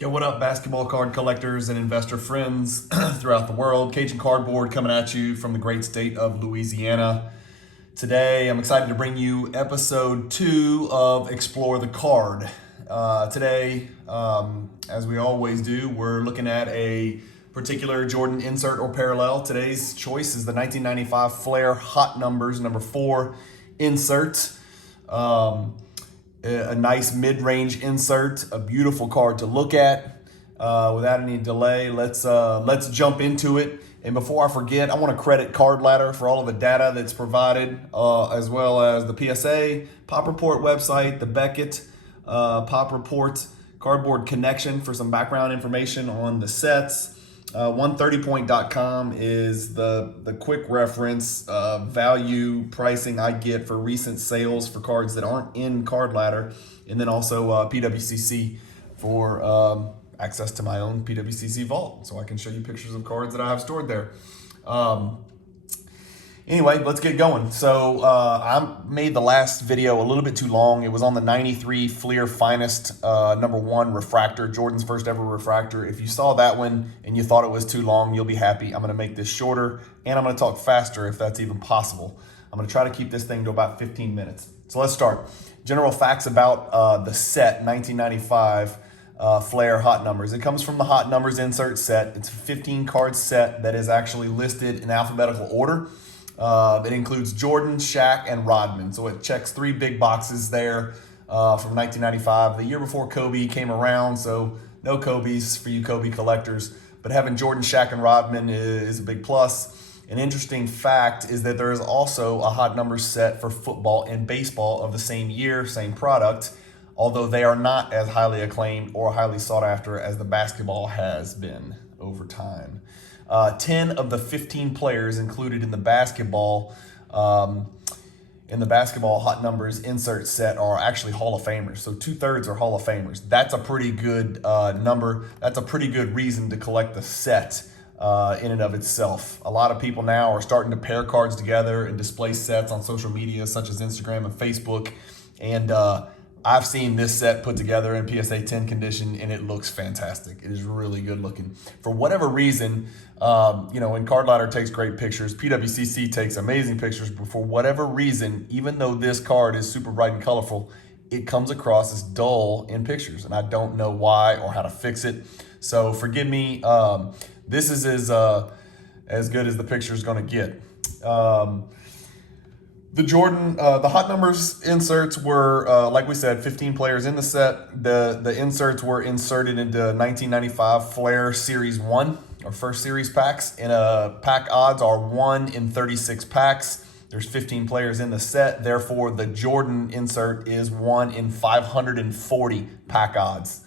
Yo, what up, basketball card collectors and investor friends throughout the world? Cajun Cardboard coming at you from the great state of Louisiana. Today, I'm excited to bring you episode 2 of Explore the Card. Today, as we always do, we're looking at a particular Jordan insert or parallel. Today's choice is the 1995 Flair Hot Numbers number 4 insert. A nice mid-range insert, a beautiful card to look at. Without any delay, let's jump into it. And before I forget, I want to credit Card Ladder for all of the data that's provided, as well as the PSA, Pop Report website, the Beckett, Pop Report, Cardboard Connection for some background information on the sets. 130point.com is the quick reference value pricing I get for recent sales for cards that aren't in Card Ladder, and then also PWCC for access to my own PWCC Vault, so I can show you pictures of cards that I have stored there. Anyway, let's get going. So I made the last video a little bit too long. It was on the 93 Flair Finest number 1 refractor, Jordan's first ever refractor. If you saw that one and you thought it was too long, you'll be happy. I'm going to make this shorter, and I'm going to talk faster if that's even possible. I'm going to try to keep this thing to about 15 minutes. So let's start. General facts about the set, 1995 Flair Hot Numbers. It comes from the Hot Numbers insert set. It's a 15 card set that is actually listed in alphabetical order. It includes Jordan, Shaq, and Rodman. So it checks 3 big boxes there from 1995, the year before Kobe came around. So no Kobe's for you Kobe collectors. But having Jordan, Shaq, and Rodman is a big plus. An interesting fact is that there is also a Hot Numbers set for football and baseball of the same year, same product, although they are not as highly acclaimed or highly sought after as the basketball has been over time. 10 of the 15 players included in the basketball Hot Numbers insert set are actually Hall of Famers. So 2/3 are Hall of Famers. That's a pretty good number. That's a pretty good reason to collect the set in and of itself. A lot of people now are starting to pair cards together and display sets on social media such as Instagram and Facebook. And I've seen this set put together in PSA 10 condition, and it looks fantastic. It is really good looking. For whatever reason, when Card Ladder takes great pictures, PWCC takes amazing pictures, but for whatever reason, even though this card is super bright and colorful, it comes across as dull in pictures, and I don't know why or how to fix it. So forgive me. This is as good as the picture is going to get. The Jordan, the Hot Numbers inserts were, like we said, 15 players in the set. The inserts were inserted into 1995 Flair Series 1, or first series packs. And pack odds are 1 in 36 packs. There's 15 players in the set. Therefore, the Jordan insert is 1 in 540 pack odds.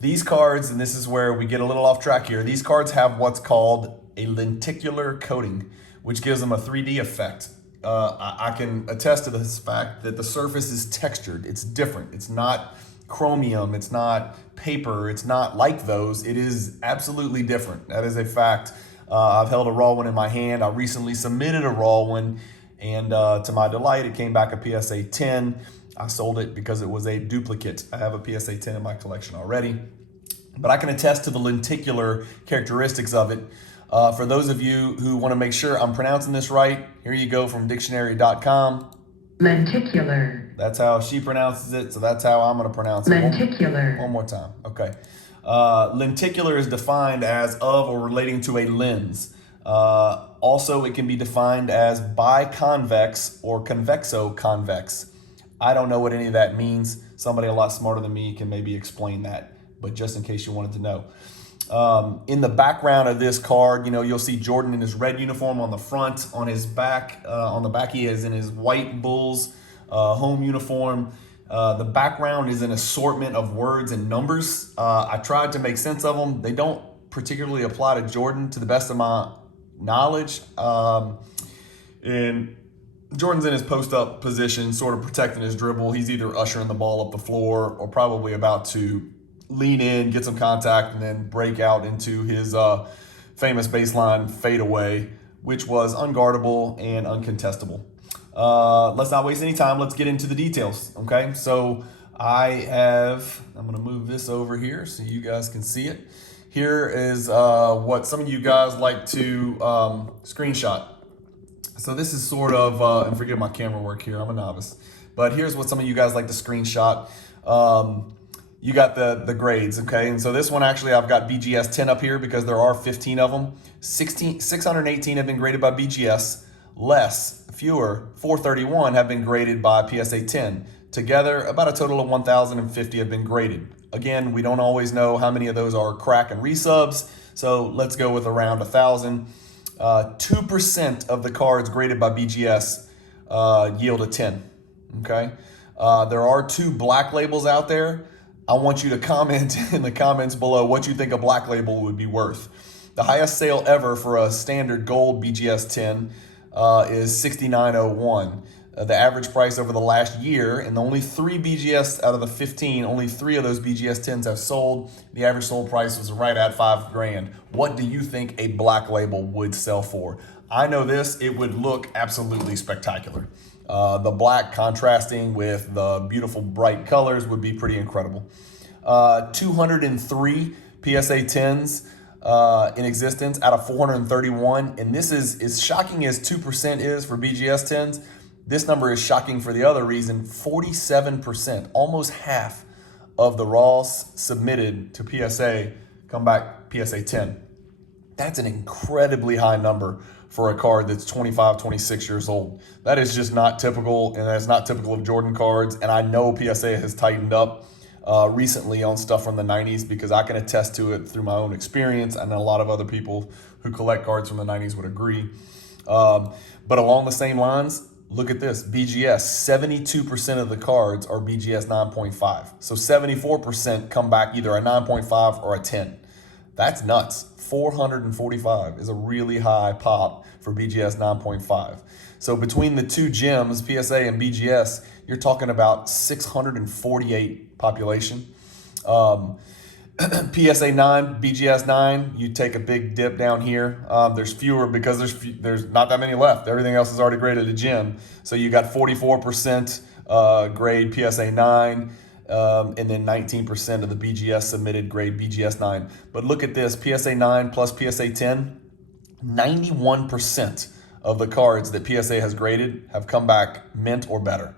These cards, and this is where we get a little off track here, these cards have what's called a lenticular coating, which gives them a 3D effect. I can attest to this fact that the surface is textured. It's different. It's not chromium. It's not paper. It's not like those. It is absolutely different. That is a fact. I've held a raw one in my hand. I recently submitted a raw one, and to my delight, it came back a PSA 10. I sold it because it was a duplicate. I have a PSA 10 in my collection already, but I can attest to the lenticular characteristics of it. For those of you who want to make sure I'm pronouncing this right, here you go from dictionary.com. Lenticular. That's how she pronounces it, so that's how I'm going to pronounce it. Lenticular. One more time. Okay. Lenticular is defined as of or relating to a lens. Also, it can be defined as biconvex or convexo-convex. I don't know what any of that means. Somebody a lot smarter than me can maybe explain that, but just in case you wanted to know. In the background of this card, you'll see Jordan in his red uniform on the front. On his back, on the back, he is in his white Bulls home uniform. The background is an assortment of words and numbers. I tried to make sense of them. They don't particularly apply to Jordan, to the best of my knowledge. And Jordan's in his post-up position, sort of protecting his dribble. He's either ushering the ball up the floor or probably about to lean in, get some contact, and then break out into his famous baseline fadeaway, which was unguardable and uncontestable. Let's not waste any time. Let's get into the details, okay? So I'm gonna move this over here so you guys can see it. Here is what some of you guys like to screenshot. So this is sort of, and forgive my camera work here, I'm a novice. But here's what some of you guys like to screenshot. You got the grades, okay? And so this one actually, I've got BGS 10 up here because there are 15 of them. 618 have been graded by BGS. Fewer, 431 have been graded by PSA 10. Together, about a total of 1,050 have been graded. Again, we don't always know how many of those are crack and resubs, so let's go with around 1,000. 2% of the cards graded by BGS yield a 10, okay? There are 2 black labels out there. I want you to comment in the comments below what you think a black label would be worth. The highest sale ever for a standard gold BGS 10 is $69.01. The average price over the last year, and the only 3 BGS out of the 15, only 3 of those BGS 10s have sold. The average sold price was right at $5 grand. What do you think a black label would sell for? I know this, it would look absolutely spectacular. The black contrasting with the beautiful bright colors would be pretty incredible. 203 PSA 10s in existence out of 431, and this is as shocking as 2% is for BGS 10s. This number is shocking for the other reason. 47%, almost half of the raws submitted to PSA come back PSA 10. That's an incredibly high number for a card that's 25, 26 years old. That is just not typical, and that's not typical of Jordan cards. And I know PSA has tightened up recently on stuff from the 90s because I can attest to it through my own experience, and a lot of other people who collect cards from the 90s would agree. But along the same lines, look at this, BGS, 72% of the cards are BGS 9.5. So 74% come back either a 9.5 or a 10. That's nuts. 445 is a really high pop for BGS 9.5. So between the 2 gems, PSA and BGS, you're talking about 648 population. PSA 9, BGS 9, you take a big dip down here. There's fewer because there's not that many left. Everything else is already graded a gem. So you got 44% grade PSA 9, and then 19% of the BGS submitted grade BGS 9. But look at this, PSA 9 plus PSA 10, 91% of the cards that PSA has graded have come back mint or better.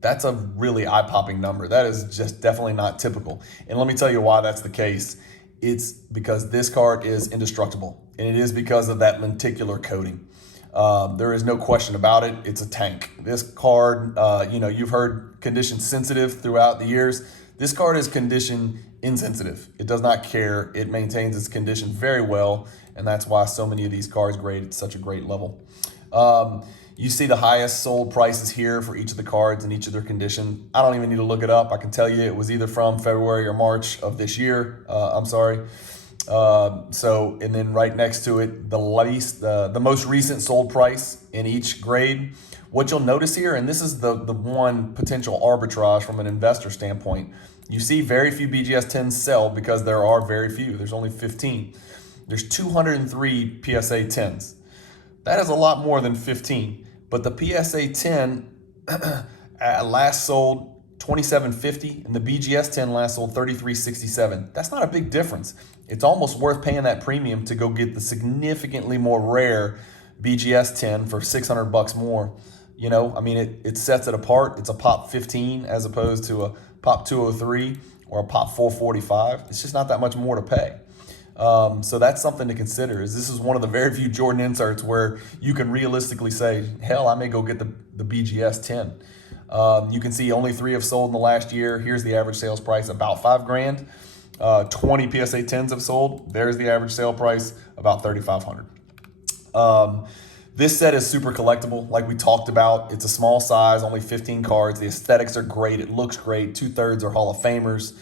That's a really eye-popping number. That is just definitely not typical. And let me tell you why that's the case. It's because this card is indestructible, and it is because of that lenticular coating. There is no question about it. It's a tank. This card, you've heard condition sensitive throughout the years. This card is condition insensitive. It does not care. It maintains its condition very well, and that's why so many of these cards grade at such a great level. You see the highest sold prices here for each of the cards and each of their condition. I don't even need to look it up. I can tell you it was either from February or March of this year. And then right next to it, the most recent sold price in each grade. What you'll notice here, and this is the one potential arbitrage from an investor standpoint, you see very few BGS 10s sell because there are very few. There's only 15. There's 203 PSA 10s. That is a lot more than 15. But the PSA 10 last sold $27.50, and the BGS 10 last sold $33.67. That's not a big difference. It's almost worth paying that premium to go get the significantly more rare BGS 10 for $600 more. It sets it apart. It's a pop 15 as opposed to a pop 203 or a pop 445. It's just not that much more to pay. So that's something to consider. This is one of the very few Jordan inserts where you can realistically say, hell, I may go get the BGS 10. You can see only 3 have sold in the last year. Here's the average sales price, about $5 grand. 20 PSA 10s have sold. There's the average sale price, about $3,500. This set is super collectible, like we talked about. It's a small size, only 15 cards. The aesthetics are great. It looks great. 2/3 are Hall of Famers.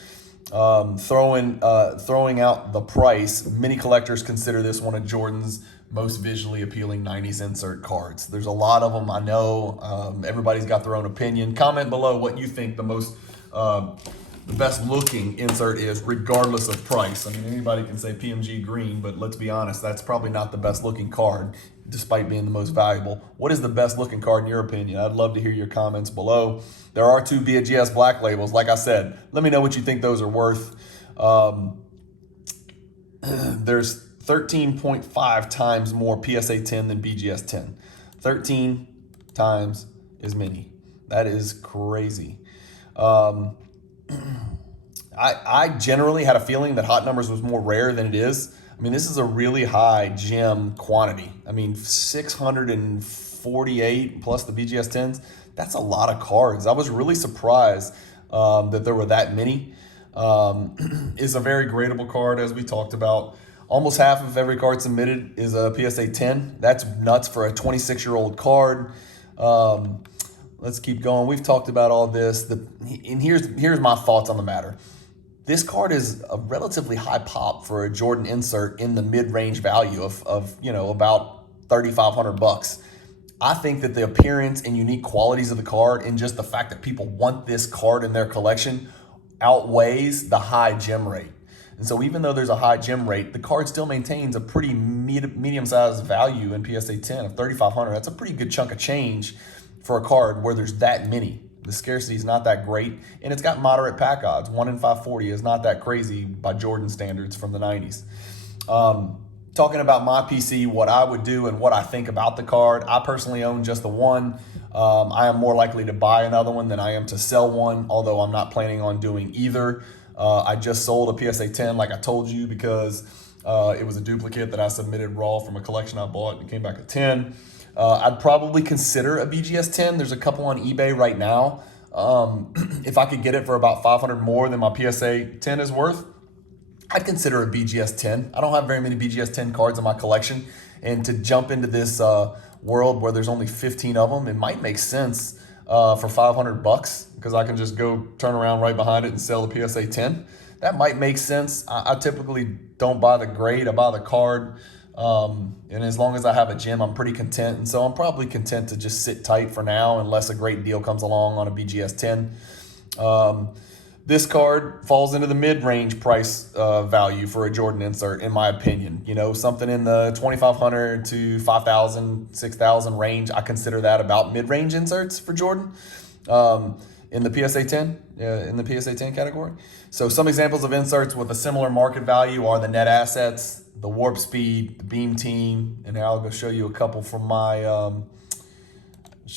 Throwing out the price, many collectors consider this one of Jordan's most visually appealing 90s insert cards. There's a lot of them, I know. Everybody's got their own opinion. Comment below what you think the best looking insert is, regardless of price. I mean, anybody can say PMG green, but let's be honest, that's probably not the best looking card. despite being the most valuable. What is the best looking card in your opinion? I'd love to hear your comments below. There are 2 BWCS black labels. Like I said, let me know what you think those are worth. There's 13.5 times more PSA 10 than BGS 10. 13 times as many. That is crazy. I generally had a feeling that hot numbers was more rare than it is. I mean, this is a really high gem quantity. I mean, 648 plus the BGS 10s. That's a lot of cards. I was really surprised that there were that many. It's a very gradable card, as we talked about. Almost half of every card submitted is a PSA 10. That's nuts for a 26-year-old card. Let's keep going. We've talked about all this. And here's my thoughts on the matter. This card is a relatively high pop for a Jordan insert in the mid-range value of about $3,500. I think that the appearance and unique qualities of the card and just the fact that people want this card in their collection outweighs the high gem rate. And so even though there's a high gem rate, the card still maintains a pretty medium-sized value in PSA 10 of $3,500. That's a pretty good chunk of change for a card where there's that many. The scarcity is not that great, and it's got moderate pack odds. 1 in 540 is not that crazy by Jordan standards from the 90s. Talking about my PC, what I would do and what I think about the card, I personally own just the one. I am more likely to buy another one than I am to sell one, although I'm not planning on doing either. I just sold a PSA 10, like I told you, because it was a duplicate that I submitted raw from a collection I bought. It came back a 10. I'd probably consider a BGS 10. There's a couple on eBay right now. If I could get it for about $500 more than my PSA 10 is worth, I'd consider a BGS 10. I don't have very many BGS 10 cards in my collection. And to jump into this world where there's only 15 of them, it might make sense for $500 because I can just go turn around right behind it and sell the PSA 10. That might make sense. I typically don't buy the grade, I buy the card. And as long as I have a gem, I'm pretty content. And so I'm probably content to just sit tight for now unless a great deal comes along on a BGS 10. This card falls into the mid-range price value for a Jordan insert, in my opinion. You know, something in the $2,500 to $5,000, $6,000 range. I consider that about mid-range inserts for Jordan in the PSA 10, in the PSA 10 category. So some examples of inserts with a similar market value are the net assets, the warp speed, the beam team, and I'll go show you a couple from my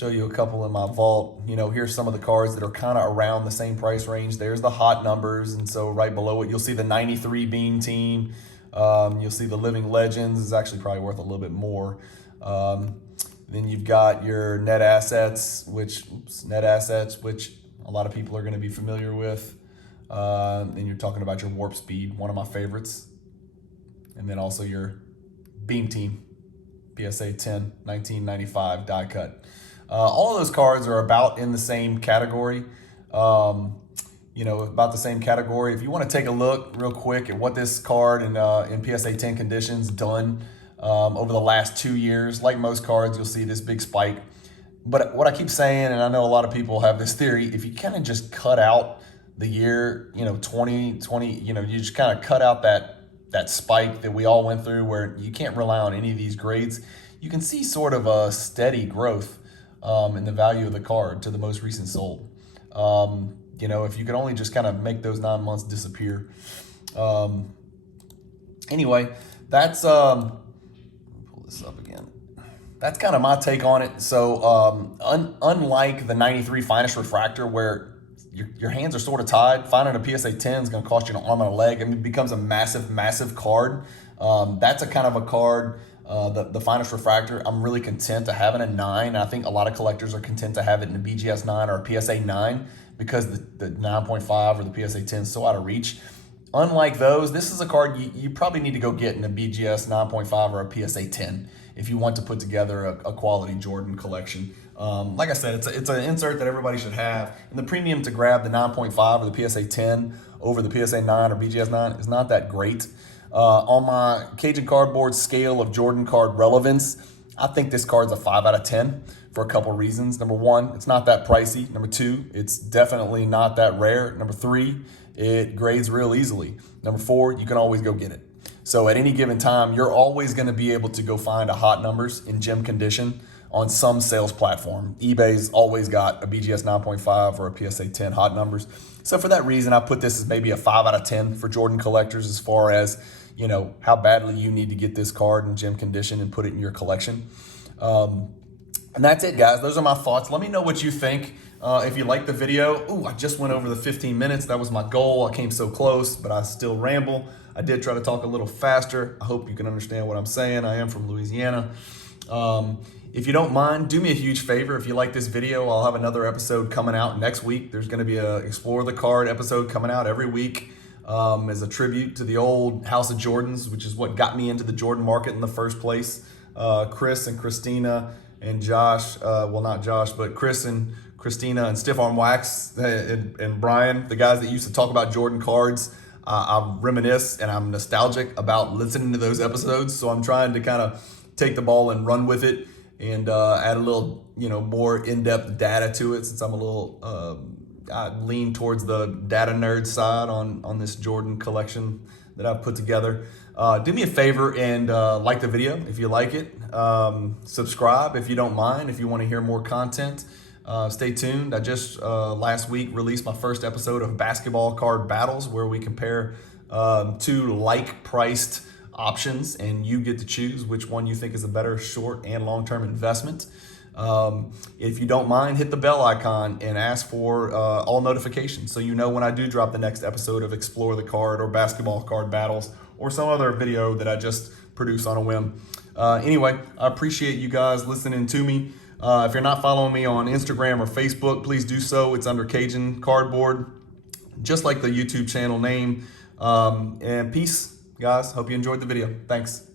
in my vault. You know, here's some of the cards that are kind of around the same price range. There's the hot numbers, and so right below it, you'll see the 93 beam team. You'll see the Living Legends is actually probably worth a little bit more. Then you've got your net assets, which a lot of people are going to be familiar with. Then you're talking about your warp speed, one of my favorites. And then also your beam team, PSA 10, 1995 die cut. All of those cards are about in the same category. About the same category. If you want to take a look real quick at what this card in PSA 10 conditions done over the last 2 years, like most cards, you'll see this big spike. But what I keep saying, and I know a lot of people have this theory, if you kind of just cut out the year, 2020, you just kind of cut out that spike that we all went through where you can't rely on any of these grades, you can see sort of a steady growth in the value of the card to the most recent sold. If you could only just kind of make those 9 months disappear. Anyway, that's, pull this up again. That's kind of my take on it. So unlike the 93 finest refractor where your hands are sort of tied, finding a PSA 10 is going to cost you an arm and a leg. I mean, it becomes a massive, massive card. That's a kind of a card, the finest refractor, I'm really content to have in a 9. I think a lot of collectors are content to have it in a BGS 9 or a PSA 9 because the 9.5 or the PSA 10 is so out of reach. Unlike those, this is a card you probably need to go get in a BGS 9.5 or a PSA 10 if you want to put together a quality Jordan collection. Like I said, it's an insert that everybody should have. And the premium to grab the 9.5 or the PSA 10 over the PSA 9 or BGS 9 is not that great. On my Cajun Cardboard scale of Jordan card relevance, I think this card's a 5 out of 10 for a couple reasons. Number one, it's not that pricey. Number two, it's definitely not that rare. Number three, it grades real easily. Number four, you can always go get it. So at any given time, you're always going to be able to go find a hot numbers in gem condition on some sales platform. eBay's always got a BGS 9.5 or a PSA 10 hot numbers. So for that reason, I put this as maybe a 5 out of 10 for Jordan collectors as far as, you know, how badly you need to get this card in gem condition and put it in your collection. And that's it, guys. Those are my thoughts. Let me know what you think. If you like the video, I just went over the 15 minutes. That was my goal. I came so close, but I still ramble. I did try to talk a little faster. I hope you can understand what I'm saying. I am from Louisiana. If you don't mind, do me a huge favor. If you like this video, I'll have another episode coming out next week. There's going to be a Explore the Card episode coming out every week as a tribute to the old House of Jordans, which is what got me into the Jordan market in the first place. Chris and Christina and Josh, well, not Josh, but Chris and Christina and Stiff Arm Wax and Brian, the guys that used to talk about Jordan cards. I reminisce and I'm nostalgic about listening to those episodes. So I'm trying to kind of take the ball and run with it and add a little, more in-depth data to it, since I'm a little, I lean towards the data nerd side on this Jordan collection that I've put together. Do me a favor and like the video if you like it. Subscribe if you don't mind, if you want to hear more content. Stay tuned. I just last week released my first episode of Basketball Card Battles, where we compare two like-priced options, and you get to choose which one you think is a better short and long-term investment. If you don't mind, hit the bell icon and ask for all notifications so you know when I do drop the next episode of Explore the Card or Basketball Card Battles or some other video that I just produce on a whim. Anyway, I appreciate you guys listening to me. If you're not following me on Instagram or Facebook, please do so. It's under Cajun Cardboard, just like the YouTube channel name. And peace, guys. Hope you enjoyed the video. Thanks.